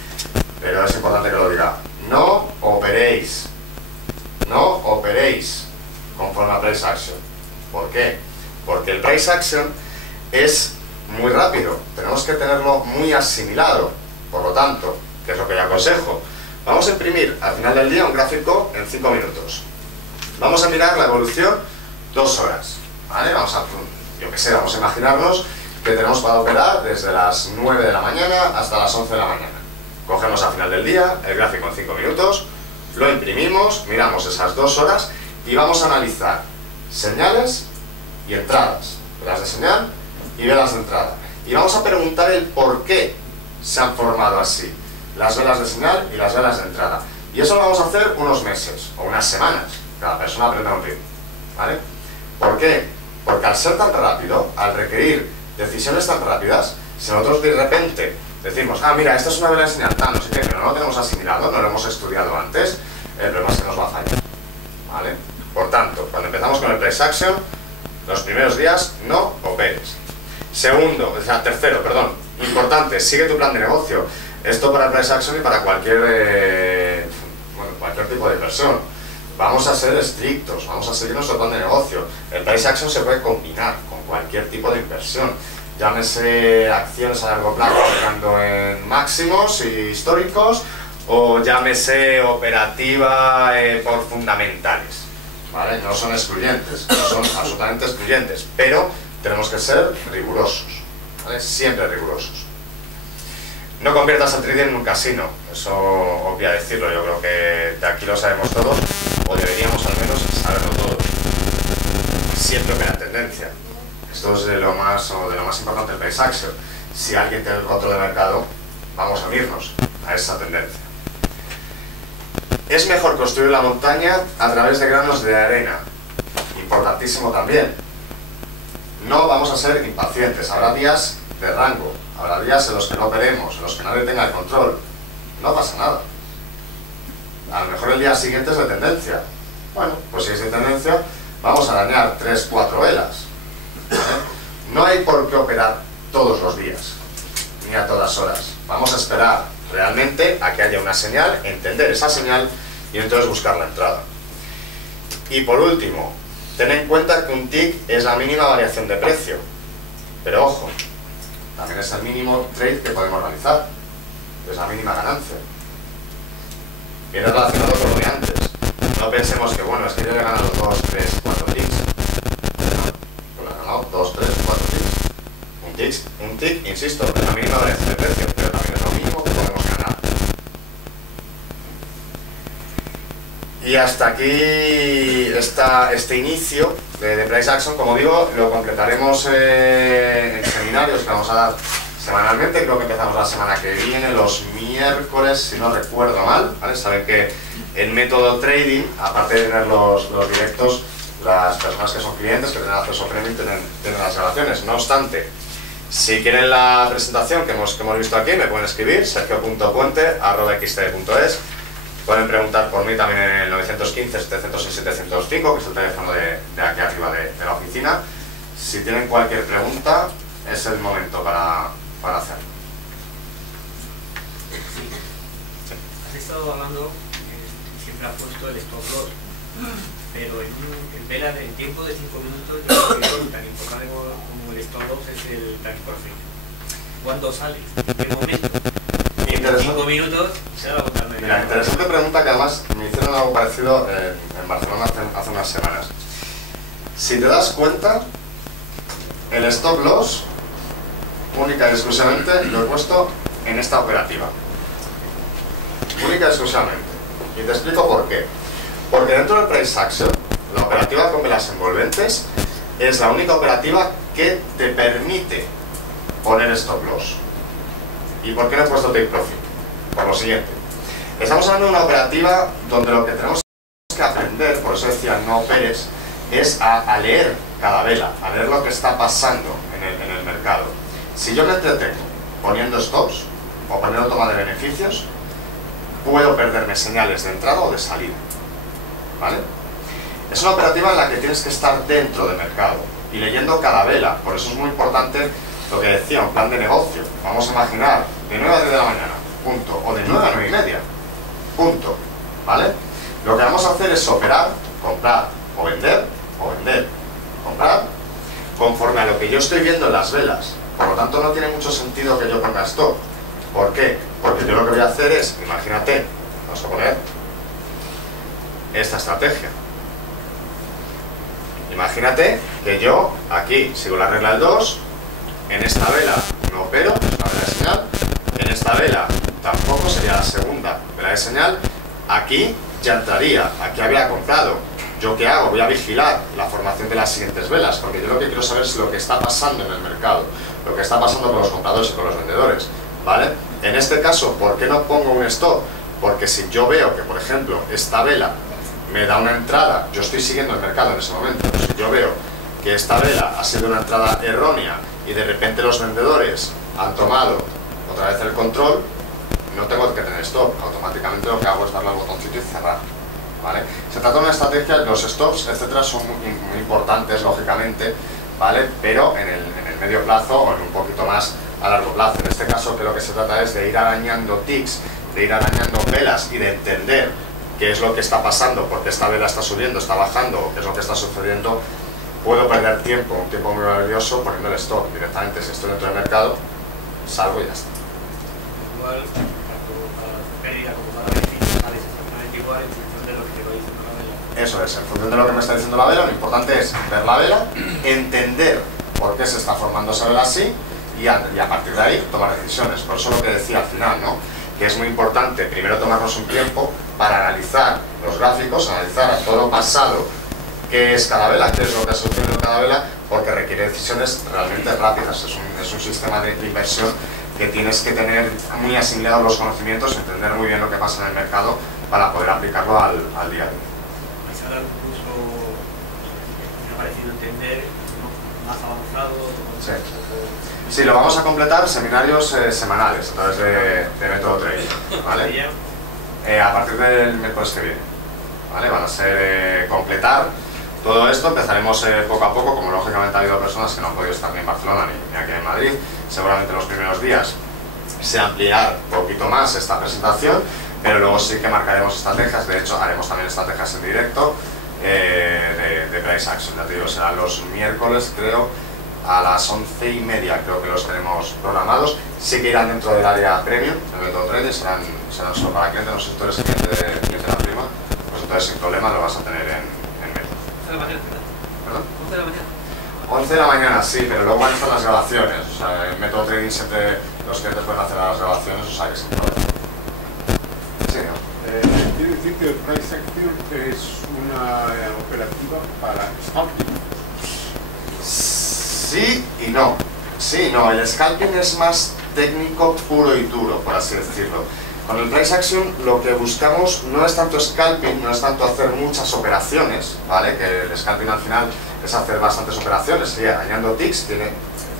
pero es importante que lo diga. No operéis. No operéis conforme a price action. ¿Por qué? Porque el price action es muy rápido. Tenemos que tenerlo muy asimilado. Por lo tanto, ¿qué es lo que yo aconsejo? Vamos a imprimir al final del día un gráfico en 5 minutos. Vamos a mirar la evolución 2 horas. ¿Vale? Vamos a imaginarnos que tenemos para operar desde las 9 de la mañana hasta las 11 de la mañana. Cogemos al final del día el gráfico en 5 minutos, lo imprimimos, miramos esas 2 horas y vamos a analizar señales y entradas. Velas de señal y velas de entrada. Y vamos a preguntar el por qué se han formado así las velas de señal y las velas de entrada. Y eso lo vamos a hacer unos meses o unas semanas. Cada persona aprende a un ritmo. ¿Vale? ¿Por qué? Porque al ser tan rápido, al requerir decisiones tan rápidas, si nosotros de repente decimos, ah, mira, esta es una vela de señal, no sé qué, pero no lo tenemos asimilado, no lo hemos estudiado antes, el problema es que nos va a fallar. ¿Vale? Por tanto, cuando empezamos con el price action, los primeros días no operes. Tercero, importante, sigue tu plan de negocio. Esto para el price action y para cualquier tipo de inversión. Vamos a ser estrictos, vamos a seguir nuestro plan de negocio. El price action se puede combinar con cualquier tipo de inversión. Llámese acciones a largo plazo operando en máximos históricos o llámese operativa por fundamentales. ¿Vale? No son excluyentes, no son absolutamente excluyentes, pero tenemos que ser rigurosos, ¿vale? Siempre rigurosos. No conviertas el trading en un casino, eso obvia decirlo, yo creo que de aquí lo sabemos todos, o deberíamos al menos saberlo todos. Siempre opera tendencia. Esto es de lo más importante del price action. Si alguien tiene el control de mercado, vamos a unirnos a esa tendencia. Es mejor construir la montaña a través de granos de arena. Importantísimo también. No vamos a ser impacientes. Habrá días de rango, habrá días en los que no operemos, en los que nadie tenga el control. No pasa nada. A lo mejor el día siguiente es de tendencia. Bueno, pues si es de tendencia, vamos a dañar 3-4 velas. ¿Vale? No hay por qué operar todos los días, ni a todas horas. Vamos a esperar realmente a que haya una señal, entender esa señal y entonces buscar la entrada. Y por último, ten en cuenta que un tick es la mínima variación de precio. Pero ojo, también es el mínimo trade que podemos realizar. es la mínima ganancia. Viene relacionado con lo de antes. No pensemos que, bueno, es que yo le he ganado 2, 3, 4 ticks. No, yo le he ganado 2, 3, 4 ticks. Un tick, insisto, es la mínima variación de precio, pero también es lo mínimo que podemos ganar. Y hasta aquí este inicio de Price Action. Como digo, lo completaremos en seminarios que vamos a dar semanalmente. Creo que empezamos la semana que viene, los miércoles, si no recuerdo mal, ¿vale? Saben que en método trading, aparte de tener los directos, las personas que son clientes, que tienen acceso premium, tienen las grabaciones. No obstante, si quieren la presentación que hemos visto aquí, me pueden escribir sergio.puente@xtb.es. Pueden preguntar por mí también en el 915-706-705, que es el teléfono de aquí arriba de la oficina. Si tienen cualquier pregunta, es el momento para hacerlo. Has estado hablando, siempre has puesto el stop loss, pero en vela de tiempo de 5 minutos, yo creo que tan importante como el stop loss es el take profit. ¿Cuándo sales? ¿En qué momento? En 5 minutos se da la vuelta al medio. Mira, interesante pregunta, que además me hicieron algo parecido en Barcelona hace unas semanas. Si te das cuenta, el stop loss única y exclusivamente lo he puesto en esta operativa. Única y exclusivamente. Y te explico por qué. Porque dentro del Price Action, la operativa con velas envolventes es la única operativa que te permite poner stop loss. ¿Y por qué no he puesto take profit? Por lo siguiente. Estamos hablando de una operativa donde lo que tenemos que aprender, por eso decía no operes, es a leer cada vela, a leer lo que está pasando en el mercado. Si yo me entretengo poniendo stops o poniendo toma de beneficios, puedo perderme señales de entrada o de salida, ¿vale? Es una operativa en la que tienes que estar dentro del mercado y leyendo cada vela. Por eso es muy importante lo que decía, un plan de negocio. Vamos a imaginar de 9 a 10 de la mañana, punto, o de 9 a 9 y media, punto, ¿vale? Lo que vamos a hacer es operar, comprar o vender, comprar, conforme a lo que yo estoy viendo en las velas. Por lo tanto, no tiene mucho sentido que yo ponga stop. ¿Por qué? Porque yo lo que voy a hacer es, imagínate, vamos a poner esta estrategia. Imagínate que yo aquí sigo la regla del 2, en esta vela no opero, es una vela de señal, en esta vela tampoco, sería la segunda vela de señal, aquí ya entraría, aquí habría comprado. ¿Yo qué hago? Voy a vigilar la formación de las siguientes velas, porque yo lo que quiero saber es lo que está pasando en el mercado, lo que está pasando con los compradores y con los vendedores, ¿vale? En este caso, ¿por qué no pongo un stop? Porque si yo veo que, por ejemplo, esta vela me da una entrada, yo estoy siguiendo el mercado en ese momento, pero si yo veo que esta vela ha sido una entrada errónea y de repente los vendedores han tomado otra vez el control, no tengo que tener stop, automáticamente lo que hago es darle al botoncito y cerrar, ¿vale? Se trata de una estrategia, los stops, etcétera, son muy importantes, lógicamente, ¿vale? Pero en el medio plazo o en un poquito más a largo plazo. En este caso, que lo que se trata es de ir arañando ticks, de ir arañando velas y de entender qué es lo que está pasando, porque esta vela está subiendo, está bajando, qué es lo que está sucediendo. Puedo perder tiempo, un tiempo muy valioso, poniendo el stop directamente. Si estoy dentro del mercado, salgo y ya está. Igual, tanto para pérdida como para beneficio, sales exactamente igual en función de lo que te va diciendo la vela. Eso es, en función de lo que me está diciendo la vela, lo importante es ver la vela, entender por qué se está formando esa vela así y a partir de ahí tomar decisiones. Por eso lo que decía al final, ¿no? Que es muy importante primero tomarnos un tiempo para analizar los gráficos, analizar a todo pasado qué es cada vela, qué es lo que ha sucedido en cada vela, porque requiere decisiones realmente rápidas. Es un sistema de inversión que tienes que tener muy asimilados los conocimientos, entender muy bien lo que pasa en el mercado para poder aplicarlo al día a día. ¿Vais a dar un curso que me ha parecido entender, ¿no? Más avanzado? Sí. Sí, lo vamos a completar seminarios semanales a través de método trading, ¿vale? A partir del miércoles que viene, ¿vale? Van a ser completar todo esto. Empezaremos poco a poco, como lógicamente ha habido personas que no han podido estar ni en Barcelona ni aquí en Madrid. Seguramente los primeros días se ampliará un poquito más esta presentación, pero luego sí que marcaremos estrategias. De hecho, haremos también estrategias en directo de Price Action. Ya te digo, serán los miércoles, creo, a las 11:30 creo que los tenemos programados. Sí que irán dentro del área premium, el método trader, serán solo para clientes, no sé si tú eres cliente de la prima, pues entonces sin problema lo vas a tener en método. 11 de la mañana, ¿Perdón? 11 de la mañana. 11 de la mañana, sí, pero luego van a estar las grabaciones. O sea, en método trading siempre los clientes pueden hacer las grabaciones, o sea que sin problema. Sí, ¿no? Quiero decir que el price action es una operativa para scalping. Sí y no. Sí, no, el scalping es más técnico puro y duro, por así decirlo. Con el price action lo que buscamos no es tanto scalping, no es tanto hacer muchas operaciones, ¿vale? Que el scalping al final es hacer bastantes operaciones, sí, añadiendo ticks, tiene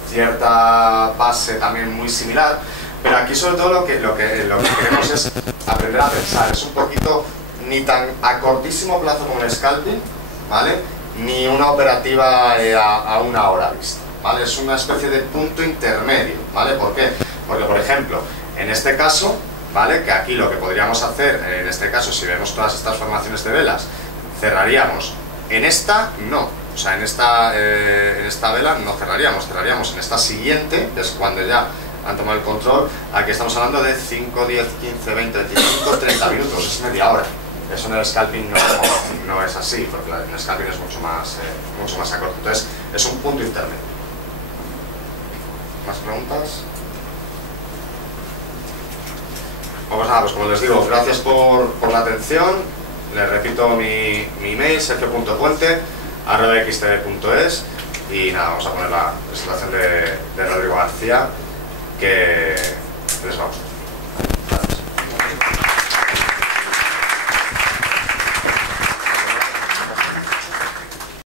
cierta base también muy similar, pero aquí sobre todo lo que queremos es aprender a pensar, es un poquito ni tan a cortísimo plazo como el scalping, ¿vale? Ni una operativa a una hora vista, ¿vale? Es una especie de punto intermedio, ¿vale? ¿Por qué? Porque, por ejemplo, en este caso, ¿vale? Que aquí lo que podríamos hacer, en este caso, si vemos todas estas formaciones de velas, cerraríamos. En esta, no. O sea, en esta vela no cerraríamos en esta siguiente, que es cuando ya han tomado el control. Aquí estamos hablando de 5, 10, 15, 20, 25, 30 minutos, es media hora. Eso en el scalping no es así, porque en el scalping es mucho más a corto. Entonces, es un punto intermedio. ¿Más preguntas? Pues nada, pues como les digo, gracias por la atención. Les repito mi email, sergio.puente@xtb.es, y nada, vamos a poner la presentación de Rodrigo García, que les va a gustar.